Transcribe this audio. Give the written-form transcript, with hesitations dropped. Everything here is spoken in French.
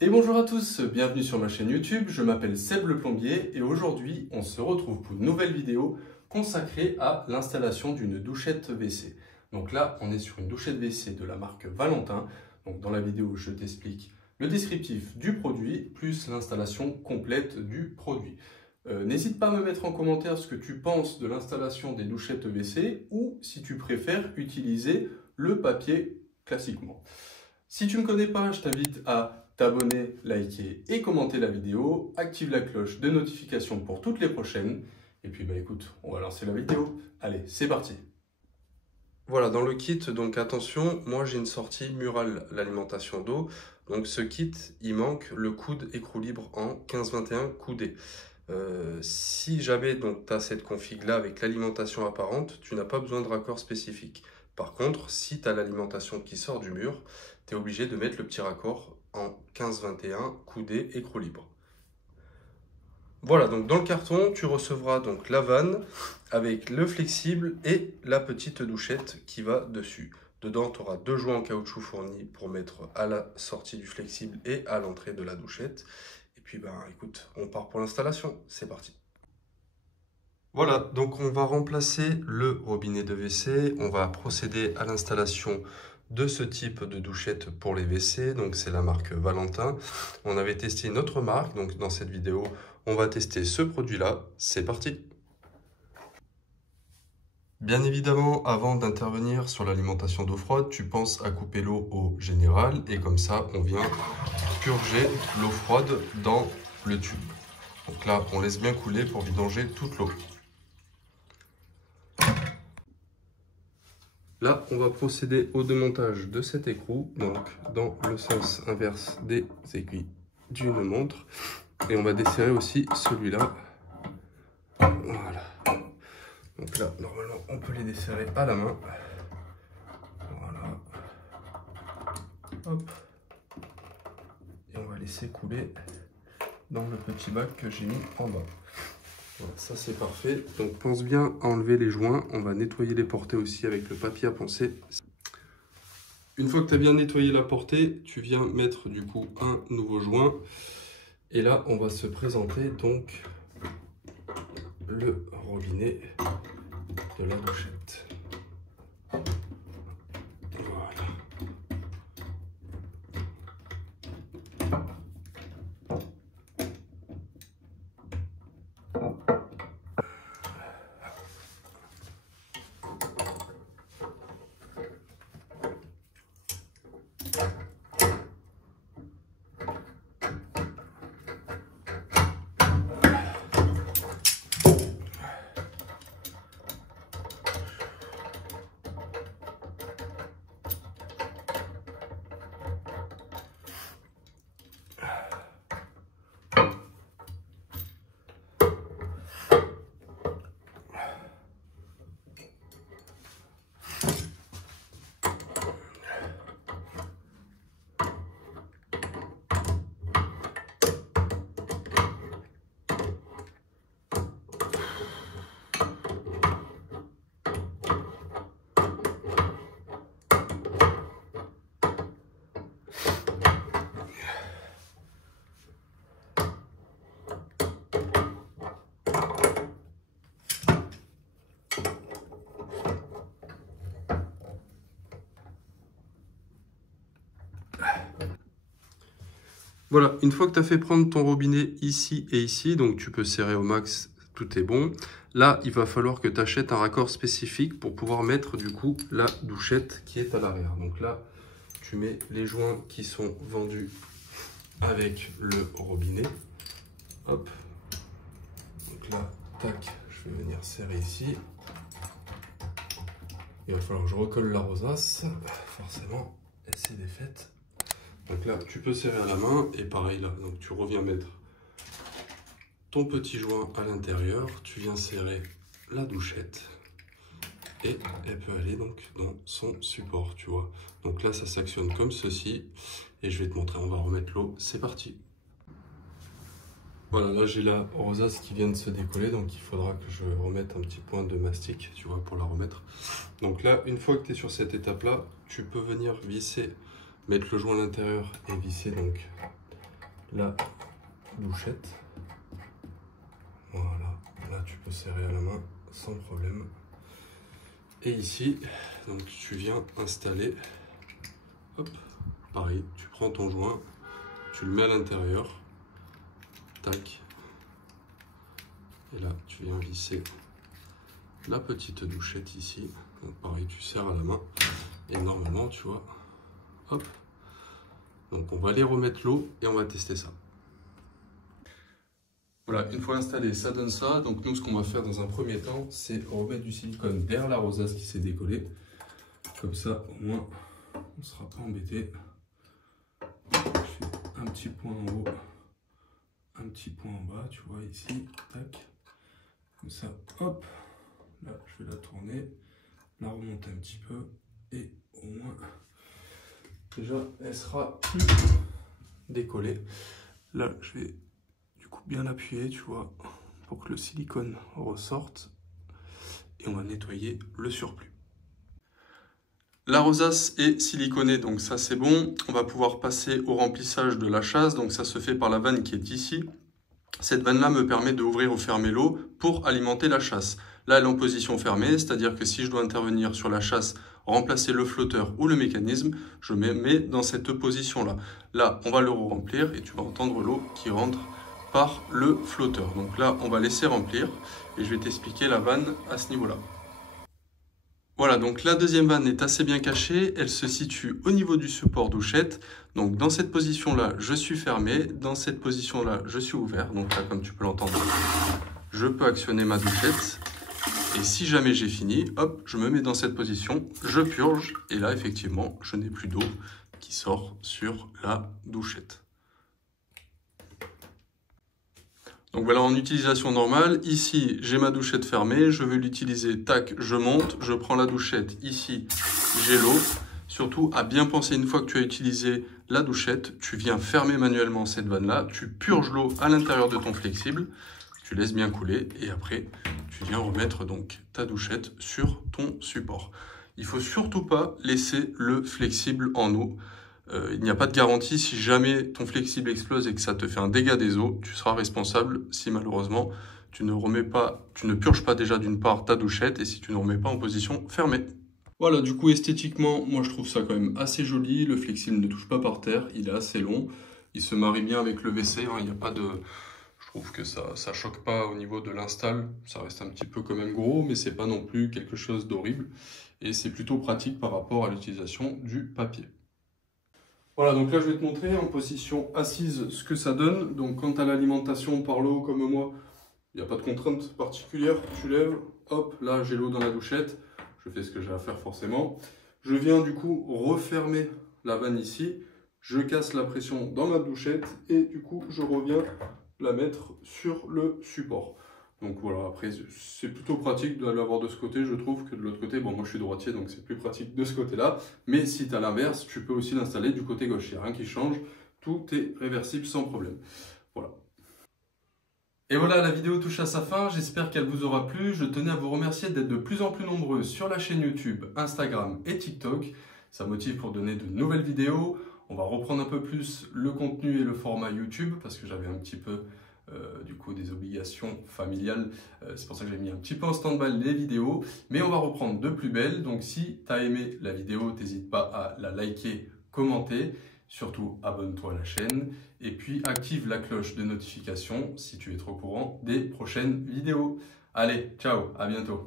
Et bonjour à tous, bienvenue sur ma chaîne YouTube, je m'appelle Seb le Plombier et aujourd'hui on se retrouve pour une nouvelle vidéo consacrée à l'installation d'une douchette WC. Donc là on est sur une douchette WC de la marque Valentin. Donc dans la vidéo je t'explique le descriptif du produit plus l'installation complète du produit. N'hésite pas à me mettre en commentaire ce que tu penses de l'installation des douchettes WC ou si tu préfères utiliser le papier classiquement. Si tu ne me connais pas, je t'invite à t'abonner, liker et commenter la vidéo. Active la cloche de notification pour toutes les prochaines. Et puis écoute, on va lancer la vidéo. Allez, c'est parti. Voilà, dans le kit, donc attention, moi j'ai une sortie murale l'alimentation d'eau. Donc ce kit, il manque le coude écrou libre en 15-21 coudé. Si jamais tu as cette config là avec l'alimentation apparente, tu n'as pas besoin de raccord spécifique. Par contre, si tu as l'alimentation qui sort du mur, tu es obligé de mettre le petit raccord en 15-21 coudé écrou libre. Voilà, donc dans le carton, tu recevras donc la vanne avec le flexible et la petite douchette qui va dessus. Dedans, tu auras deux joints en caoutchouc fournis pour mettre à la sortie du flexible et à l'entrée de la douchette. Et puis, écoute, on part pour l'installation. C'est parti. Voilà, donc on va remplacer le robinet de WC. On va procéder à l'installation de ce type de douchette pour les WC. Donc c'est la marque Valentin. On avait testé une autre marque. Donc dans cette vidéo, on va tester ce produit-là. C'est parti. Bien évidemment, avant d'intervenir sur l'alimentation d'eau froide, tu penses à couper l'eau au général. Et comme ça, on vient purger l'eau froide dans le tube. Donc là, on laisse bien couler pour vidanger toute l'eau. Là, on va procéder au démontage de cet écrou, donc dans le sens inverse des aiguilles d'une montre. Et on va desserrer aussi celui-là. Voilà. Donc là, normalement, on peut les desserrer à la main. Voilà. Hop. Et on va laisser couler dans le petit bac que j'ai mis en bas. Voilà, ça c'est parfait. Donc pense bien à enlever les joints. On va nettoyer les portées aussi avec le papier à poncer. Une fois que tu as bien nettoyé la portée, tu viens mettre du coup un nouveau joint. Et là, on va se présenter donc le robinet de la douchette. Voilà. Voilà, une fois que tu as fait prendre ton robinet ici et ici, donc tu peux serrer au max, tout est bon. Là, il va falloir que tu achètes un raccord spécifique pour pouvoir mettre du coup la douchette qui est à l'arrière. Donc là, tu mets les joints qui sont vendus avec le robinet. Hop. Donc là, tac, je vais venir serrer ici. Il va falloir que je recolle la rosace. Forcément, elle s'est défaite. Donc là, tu peux serrer à la main et pareil là, donc tu reviens mettre ton petit joint à l'intérieur, tu viens serrer la douchette et elle peut aller donc dans son support, tu vois. Donc là, ça s'actionne comme ceci et je vais te montrer, on va remettre l'eau, c'est parti. Voilà, là j'ai la rosace qui vient de se décoller, donc il faudra que je remette un petit point de mastic, tu vois, pour la remettre. Donc là, une fois que tu es sur cette étape-là, tu peux venir visser, mettre le joint à l'intérieur et visser donc la douchette. Voilà, là tu peux serrer à la main sans problème. Et ici, donc tu viens installer, hop, pareil, tu prends ton joint, tu le mets à l'intérieur, tac, et là tu viens visser la petite douchette ici. Donc pareil, tu serres à la main, et normalement, tu vois, hop. Donc on va aller remettre l'eau et on va tester ça. Voilà, une fois installé, ça donne ça. Donc nous, ce qu'on va faire dans un premier temps, c'est remettre du silicone derrière la rosace qui s'est décollée. Comme ça, au moins, on ne sera pas embêté. Je fais un petit point en haut, un petit point en bas, tu vois, ici, tac. Comme ça, hop, là, je vais la tourner, la remonter un petit peu, et au moins, déjà, elle sera plus décollée. Là, je vais du coup bien appuyer, tu vois, pour que le silicone ressorte, et on va nettoyer le surplus. La rosace est siliconée, donc ça c'est bon. On va pouvoir passer au remplissage de la chasse, donc ça se fait par la vanne qui est ici. Cette vanne-là me permet d'ouvrir ou fermer l'eau pour alimenter la chasse. Là, elle est en position fermée, c'est-à-dire que si je dois intervenir sur la chasse, remplacer le flotteur ou le mécanisme, je me mets dans cette position-là. Là, on va le remplir et tu vas entendre l'eau qui rentre par le flotteur. Donc là, on va laisser remplir et je vais t'expliquer la vanne à ce niveau-là. Voilà, donc la deuxième vanne est assez bien cachée, elle se situe au niveau du support douchette. Donc dans cette position-là, je suis fermé, dans cette position-là, je suis ouvert. Donc là, comme tu peux l'entendre, je peux actionner ma douchette. Et si jamais j'ai fini, hop, je me mets dans cette position, je purge. Et là, effectivement, je n'ai plus d'eau qui sort sur la douchette. Donc voilà, en utilisation normale, ici j'ai ma douchette fermée, je veux l'utiliser, tac, je monte, je prends la douchette, ici j'ai l'eau. Surtout à bien penser, une fois que tu as utilisé la douchette, tu viens fermer manuellement cette vanne-là, tu purges l'eau à l'intérieur de ton flexible, tu laisses bien couler et après tu viens remettre donc ta douchette sur ton support. Il ne faut surtout pas laisser le flexible en eau. Il n'y a pas de garantie, si jamais ton flexible explose et que ça te fait un dégât des eaux, tu seras responsable si malheureusement tu ne purges pas déjà d'une part ta douchette et si tu ne remets pas en position fermée. Voilà, du coup esthétiquement, moi je trouve ça quand même assez joli, le flexible ne touche pas par terre, il est assez long, il se marie bien avec le WC, hein, il n'y a pas de... Je trouve que ça choque pas au niveau de l'install, ça reste un petit peu quand même gros, mais c'est pas non plus quelque chose d'horrible et c'est plutôt pratique par rapport à l'utilisation du papier. Voilà, donc là je vais te montrer en position assise ce que ça donne. Donc quant à l'alimentation par l'eau comme moi, il n'y a pas de contrainte particulière. Tu lèves, hop, là j'ai l'eau dans la douchette. Je fais ce que j'ai à faire forcément. Je viens du coup refermer la vanne ici. Je casse la pression dans ma douchette et du coup je reviens la mettre sur le support. Donc voilà, après c'est plutôt pratique de l'avoir de ce côté, je trouve, que de l'autre côté. Bon, moi je suis droitier, donc c'est plus pratique de ce côté-là. Mais si tu as l'inverse, tu peux aussi l'installer du côté gauche. Il n'y a rien qui change, tout est réversible sans problème. Voilà. Et voilà, la vidéo touche à sa fin, j'espère qu'elle vous aura plu. Je tenais à vous remercier d'être de plus en plus nombreux sur la chaîne YouTube, Instagram et TikTok. Ça motive pour donner de nouvelles vidéos. On va reprendre un peu plus le contenu et le format YouTube, parce que j'avais un petit peu... du coup des obligations familiales, c'est pour ça que j'ai mis un petit peu en stand-by les vidéos, mais on va reprendre de plus belle. Donc si tu as aimé la vidéo, n'hésite pas à la liker, commenter, surtout abonne-toi à la chaîne et puis active la cloche de notification si tu es au courant des prochaines vidéos. Allez, ciao, à bientôt.